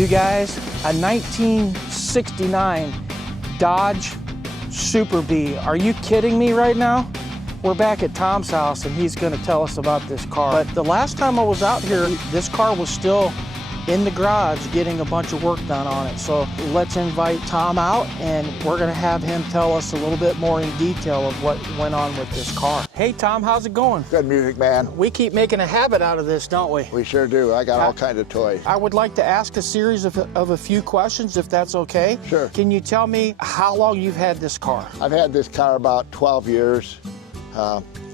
You guys, a 1969 Dodge Super Bee. Are you kidding me right now? We're back at Tom's house and he's gonna tell us about this car. But the last time I was out here, this car was still in the garage getting a bunch of work done on it. So let's invite Tom out and we're gonna have him tell us a little bit more in detail of what went on with this car. Hey Tom, how's it going? Good music, man. We keep making a habit out of this, don't we? We sure do. I got all kinds of toys. I would like to ask a series of a few questions, if that's okay. Sure. Can you tell me how long you've had this car? I've had this car about 12 years.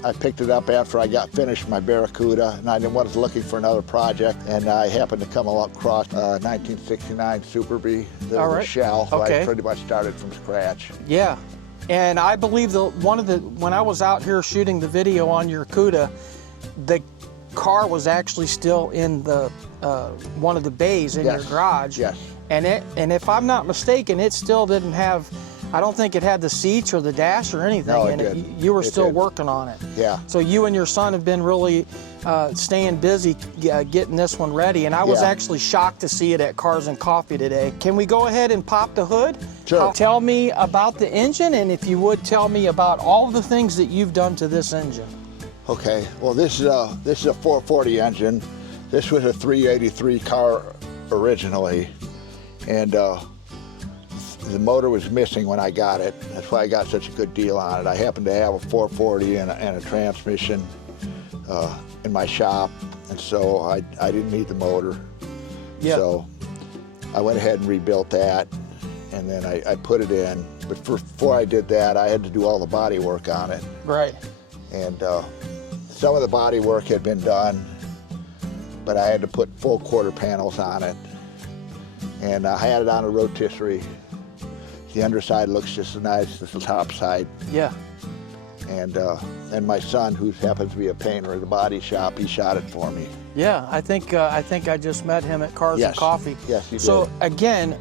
I picked it up after I got finished my Barracuda, and I was looking for another project, and I happened to come across a 1969 Super Bee. There was a shell, so I pretty much started from scratch. Yeah, and I believe when I was out here shooting the video on your Cuda, the car was actually still in the one of the bays in your garage. Yes. And if I'm not mistaken, it still didn't have. I don't think it had the seats or the dash or anything. No, and it didn't. You were still working on it. Yeah. So you and your son have been really staying busy getting this one ready. And I was actually shocked to see it at Cars and Coffee today. Can we go ahead and pop the hood? Sure. Tell me about the engine, and if you would tell me about all of the things that you've done to this engine. Okay. Well, this is a 440 engine. This was a 383 car originally, and the motor was missing when I got it. That's why I got such a good deal on it. I happened to have a 440 and a transmission in my shop, and so I didn't need the motor. Yeah. So I went ahead and rebuilt that, and then I put it in. But before I did that, I had to do all the body work on it. Right. And some of the body work had been done, but I had to put full quarter panels on it. And I had it on a rotisserie. The underside looks just as nice as the top side. Yeah. And my son, who happens to be a painter at the body shop, he shot it for me. Yeah, I think I just met him at Cars and Coffee. Yes, you did. So again,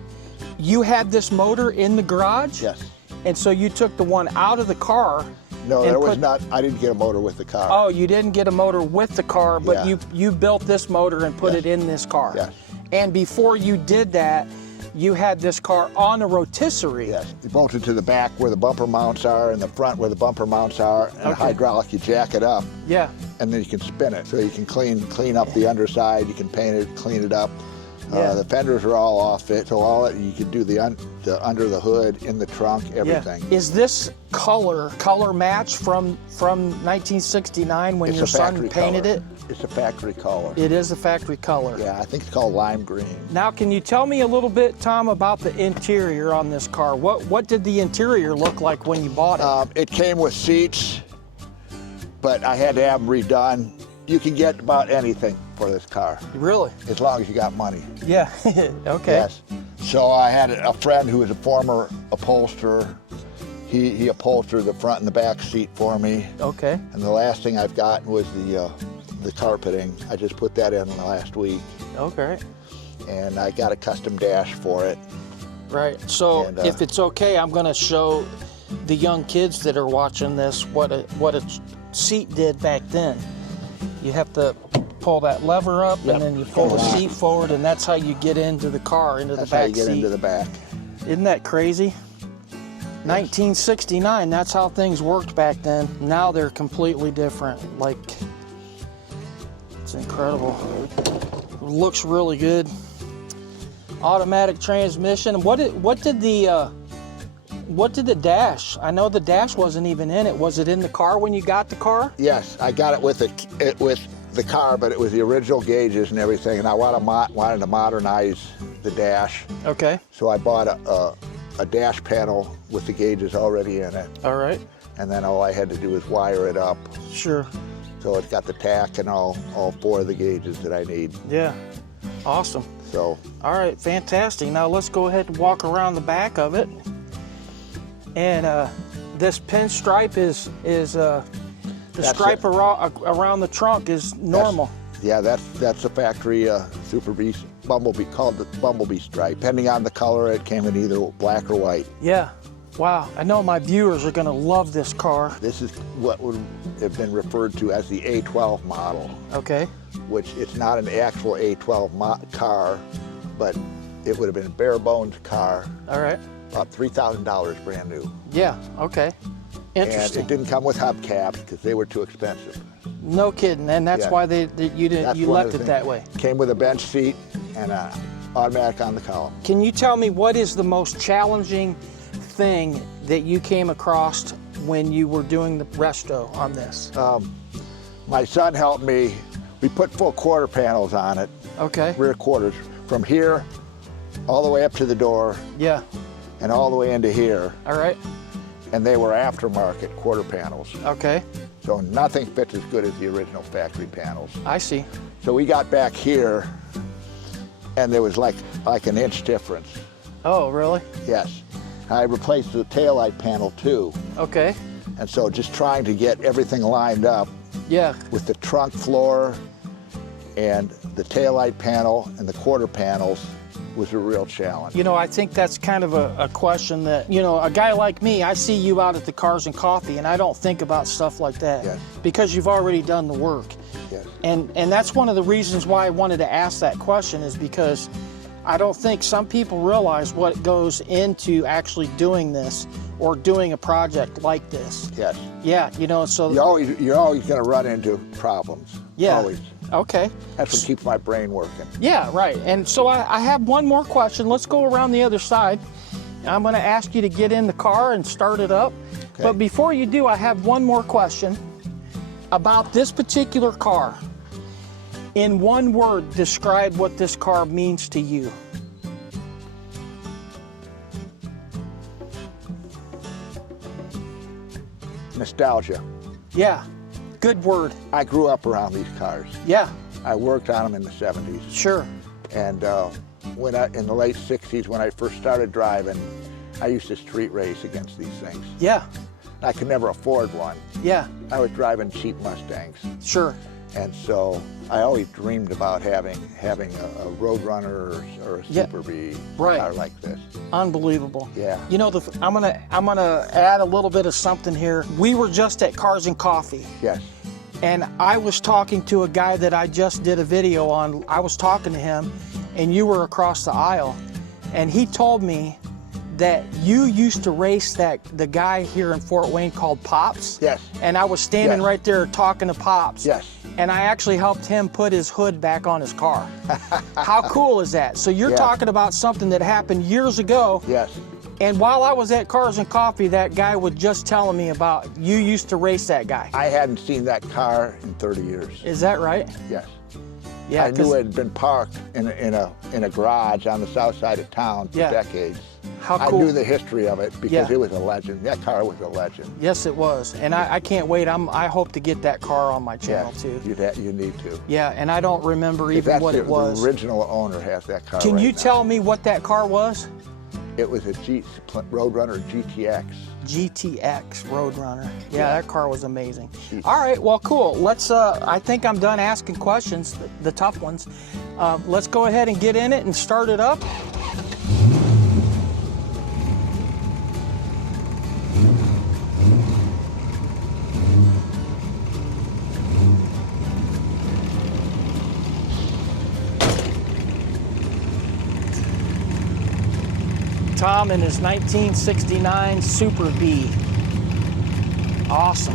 you had this motor in the garage? Yes. And so you took the one out of the car. No, there was not. I didn't get a motor with the car. Oh, you didn't get a motor with the car, but you built this motor and put it in this car. Yes. And before you did that, you had this car on a rotisserie. Yes. You bolt it to the back where the bumper mounts are, and the front where the bumper mounts are, and hydraulic, you jack it up. Yeah. And then you can spin it. So you can clean up the underside, you can paint it, clean it up. The fenders are all off it, so you can do the under the hood, in the trunk, everything. Yeah. Is this color match from 1969 when your son painted it? It's a factory color. It is a factory color. Yeah, I think it's called lime green. Now, can you tell me a little bit, Tom, about the interior on this car? What did the interior look like when you bought it? It came with seats, but I had to have them redone. You can get about anything for this car. Really? As long as you got money. Yeah, okay. Yes. So I had a friend who was a former upholsterer. He upholstered the front and the back seat for me. Okay. And the last thing I've gotten was the carpeting. I just put that in last week. Okay. And I got a custom dash for it. Right. So if it's okay, I'm going to show the young kids that are watching this what a seat did back then. You have to pull that lever up, and then you pull the seat forward, and that's how you get into the car, into the back seat. That's how you get into the back. Isn't that crazy? 1969, that's how things worked back then. Now they're completely different. Like, it's incredible. It looks really good. Automatic transmission. What did the dash? I know the dash wasn't even in it. Was it in the car when you got the car? Yes, I got it with the car, but it was the original gauges and everything, and I wanted to modernize the dash. Okay. So I bought a dash panel with the gauges already in it. All right. And then all I had to do was wire it up. Sure. So it's got the tack and all four of the gauges that I need. Yeah. Awesome. So. All right, fantastic. Now let's go ahead and walk around the back of it. And this pinstripe is the stripe around the trunk is normal. That's a factory Super Bee Bumblebee, called the Bumblebee stripe. Depending on the color, it came in either black or white. Yeah. Wow. I know my viewers are going to love this car. This is what would have been referred to as the A12 model. Okay. Which it's not an actual A12 car, but it would have been a bare bones car. All right. About $3,000 brand new. Yeah, okay. Interesting. And it didn't come with hubcaps because they were too expensive. No kidding, and that's why you left it that way. Came with a bench seat and an automatic on the column. Can you tell me what is the most challenging thing that you came across when you were doing the resto on this? My son helped me. We put full quarter panels on it. Okay. Rear quarters from here all the way up to the door. Yeah. And all the way into here. All right. And they were aftermarket quarter panels. Okay. So nothing fits as good as the original factory panels. I see. So we got back here and there was like an inch difference. Oh, really? Yes. I replaced the taillight panel too. Okay. And so just trying to get everything lined up. Yeah. With the trunk floor and the taillight panel and the quarter panels was a real challenge. You know, I think that's kind of a question that, you know, a guy like me, I see you out at the Cars and Coffee and I don't think about stuff like that. Yes. Because you've already done the work. Yes. And that's one of the reasons why I wanted to ask that question, is because I don't think some people realize what goes into actually doing this or doing a project like this. Yes. Yeah, you know, so you're always going to run into problems. Yeah. Always. Okay. That's what keeps my brain working. Yeah, right. And so I have one more question. Let's go around the other side. I'm going to ask you to get in the car and start it up. Okay. But before you do, I have one more question about this particular car. In one word, describe what this car means to you. Nostalgia. Yeah, good word. I grew up around these cars. Yeah. I worked on them in the 70s. Sure. And in the late 60s, when I first started driving, I used to street race against these things. Yeah. I could never afford one. Yeah. I was driving cheap Mustangs. Sure. And so I always dreamed about having a Roadrunner or a Super B car like this. Unbelievable. Yeah. You know, I'm gonna add a little bit of something here. We were just at Cars and Coffee. Yes. And I was talking to a guy that I just did a video on. I was talking to him, and you were across the aisle, and he told me that you used to race the guy here in Fort Wayne called Pops. Yes. And I was standing right there talking to Pops. Yes. And I actually helped him put his hood back on his car. How cool is that? So you're talking about something that happened years ago. Yes. And while I was at Cars and Coffee, that guy was just telling me about you used to race that guy. I hadn't seen that car in 30 years. Is that right? Yes. Yeah. I knew it had been parked in a garage on the south side of town for decades. How cool. I knew the history of it because it was a legend. That car was a legend. Yes, it was. And I can't wait. I hope to get that car on my channel too. You need to. Yeah, and I don't remember even what it was. The original owner has that car. Can you tell me what that car was? It was a Roadrunner GTX. GTX Roadrunner. Yeah, that car was amazing. All right, well, cool. Let's. I think I'm done asking questions, the tough ones. Let's go ahead and get in it and start it up. Tom in his 1969 Super B. Awesome.